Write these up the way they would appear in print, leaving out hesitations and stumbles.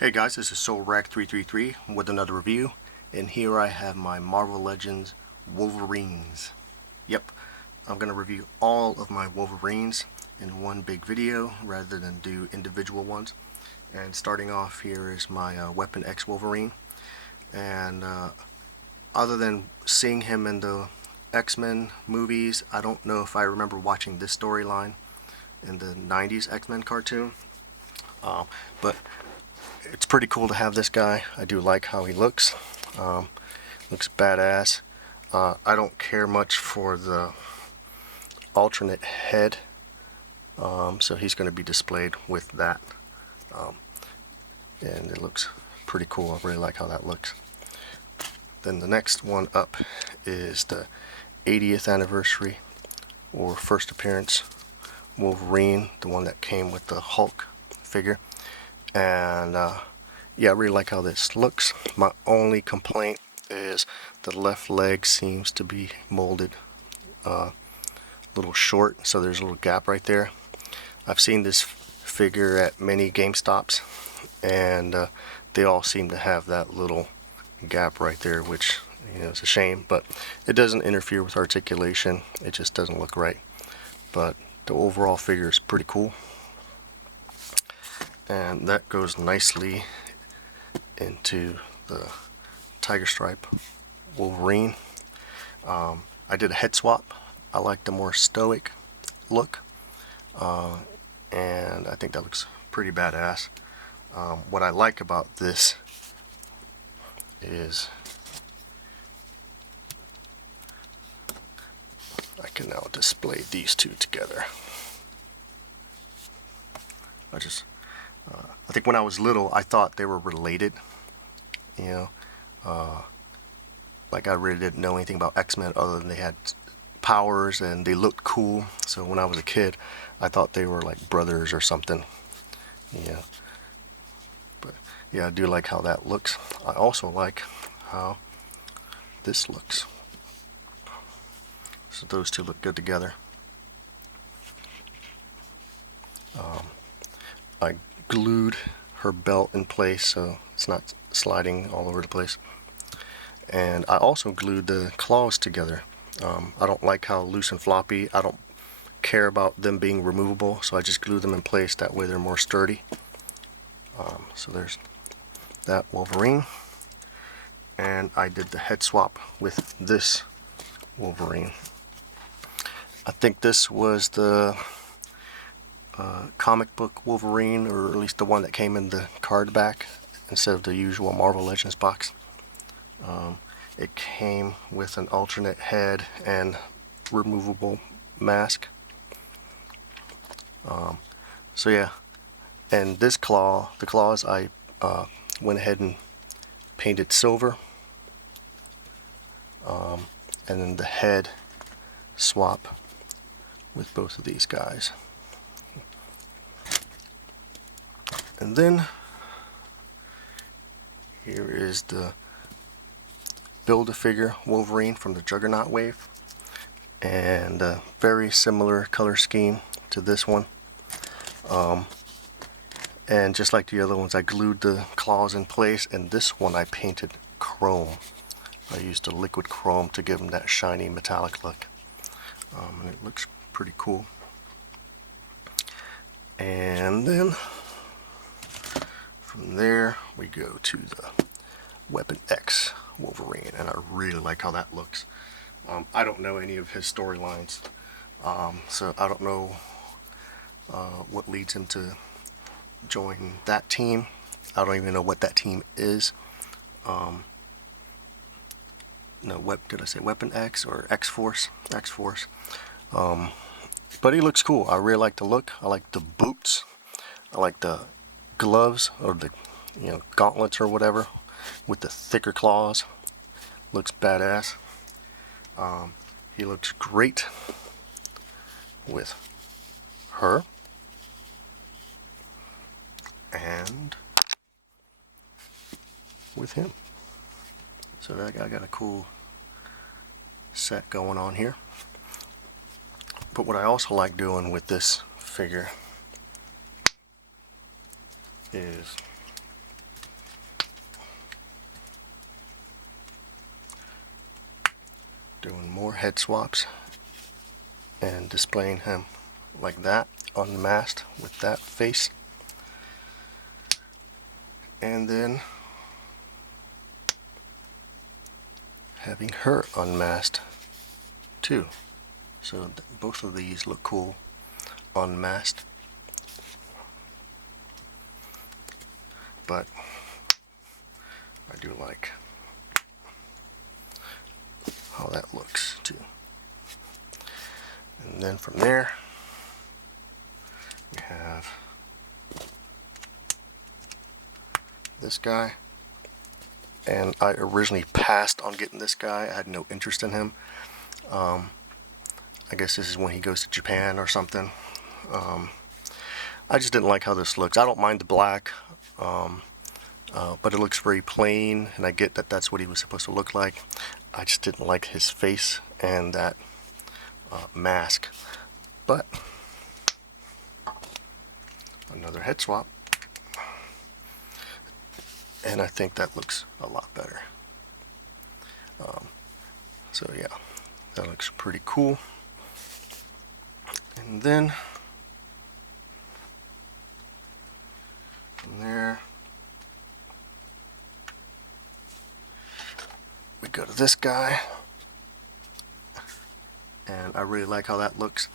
Hey guys, this is SoulRack333 with another review, and here I have my Marvel Legends Wolverines. Yep, I'm going to review all of my Wolverines in one big video rather than do individual ones. And starting off here is my Weapon X Wolverine, and other than seeing him in the X-Men movies, I don't know if I remember watching this storyline in the 90s X-Men cartoon, but it's pretty cool to have this guy. I do like how he looks. Looks badass. I don't care much for the alternate head, so he's going to be displayed with that. And it looks pretty cool. I really like how that looks. Then the next one up is the 80th anniversary or first appearance Wolverine, the one that came with the Hulk figure. And yeah, I really like how this looks. My only complaint is the left leg seems to be molded a little short, so there's a little gap right there. I've seen this figure at many GameStops, and they all seem to have that little gap right there, which, you know, is a shame, but it doesn't interfere with articulation. It just doesn't look right. But the overall figure is pretty cool, and that goes nicely into the Tiger Stripe Wolverine. I did a head swap. I like the more stoic look, and I think that looks pretty badass. What I like about this is I can now display these two together. I think when I was little, I thought they were related. You know, like I really didn't know anything about X-Men other than they had powers and they looked cool. So when I was a kid, I thought they were like brothers or something. Yeah. But yeah, I do like how that looks. I also like how this looks. So those two look good together. I glued her belt in place so it's not sliding all over the place. And I also glued the claws together. I don't like how loose and floppy. I don't care about them being removable, so I just glue them in place. That way they're more sturdy. So there's that Wolverine. And I did the head swap with this Wolverine. I think this was the comic book Wolverine, or at least the one that came in the card back instead of the usual Marvel Legends box. It came with an alternate head and removable mask. So yeah, and this claw, the claws, I went ahead and painted silver, and then the head swap with both of these guys. And then here is the Build-A-Figure Wolverine from the Juggernaut wave, and a very similar color scheme to this one. And just like the other ones, I glued the claws in place, and this one I painted chrome. I used a liquid chrome to give them that shiny metallic look, and it looks pretty cool. And then from there we go to the Weapon X Wolverine, and I really like how that looks. I don't know any of his storylines, so I don't know what leads him to join that team. I don't even know what that team is. No, did I say Weapon X or X-Force? X-Force. But he looks cool. I really like the look. I like the boots. I like the gloves, or the gauntlets or whatever, with the thicker claws. Looks badass. He looks great with her and with him. So that guy got a cool set going on here. But what I also like doing with this figure is more head swaps and displaying him like that, unmasked with that face. And then having her unmasked too. So both of these look cool unmasked. But I do like how that looks too. And then from there we have this guy. And I originally passed on getting this guy. I had no interest in him. I guess this is when he goes to Japan or something. I just didn't like how this looks. I don't mind the black, but it looks very plain, and I get that that's what he was supposed to look like. I just didn't like his face and that mask. But another head swap, and I think that looks a lot better. So yeah, that looks pretty cool. And then from there we go to this guy, and I really like how that looks.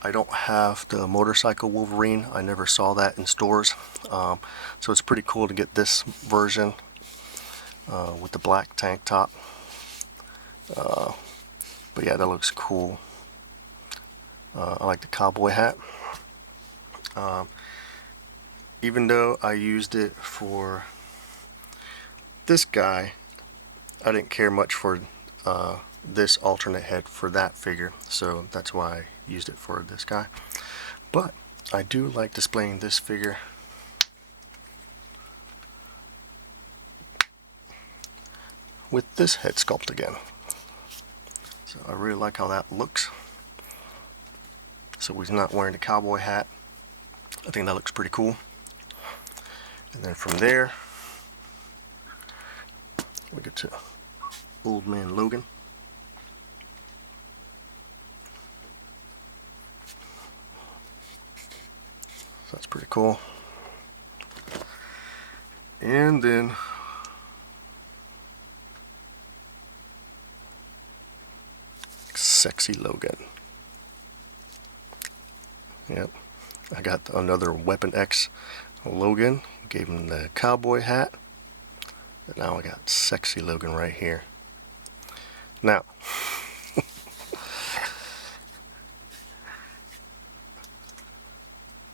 I don't have the motorcycle Wolverine. I never saw that in stores, so it's pretty cool to get this version with the black tank top. But yeah, that looks cool. I like the cowboy hat. Even though I used it for this guy, I didn't care much for this alternate head for that figure, so that's why I used it for this guy. But I do like displaying this figure with this head sculpt again. So I really like how that looks. So he's not wearing the cowboy hat. I think that looks pretty cool. And then from there we get to Old Man Logan. So that's pretty cool. And then Sexy Logan. Yep, I got another Weapon X Logan. Gave him the cowboy hat. And now I got Sexy Logan right here. Now,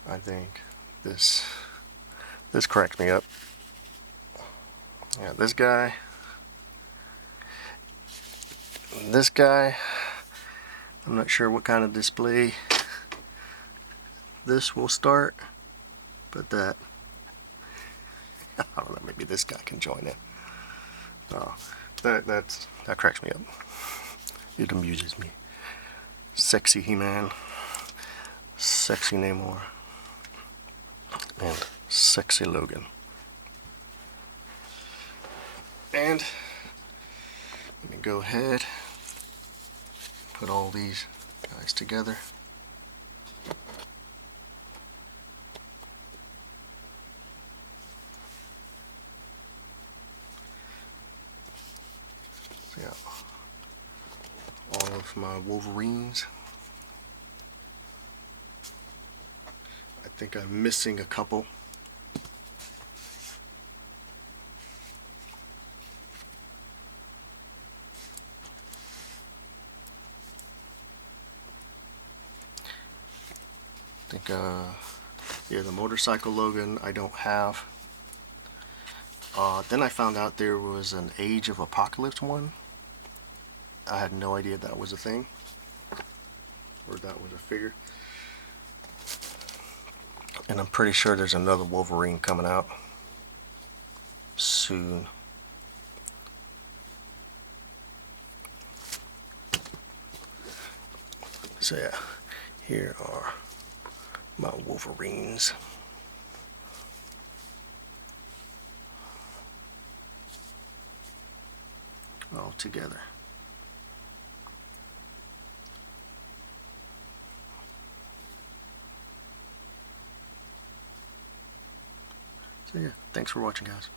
I think this cracks me up. Yeah, this guy. This guy. I'm not sure what kind of display this will start, but that, I don't know, maybe this guy can join it. Oh, that cracks me up. It amuses me. Sexy He-Man, Sexy Namor, and Sexy Logan. And let me go ahead, put all these guys together. So yeah, all of my Wolverines. I think I'm missing a couple. I think, yeah, the motorcycle Logan I don't have. Then I found out there was an Age of Apocalypse one. I had no idea that was a thing, or that was a figure. And I'm pretty sure there's another Wolverine coming out soon. So yeah, here are my Wolverines. All together. So yeah, thanks for watching, guys.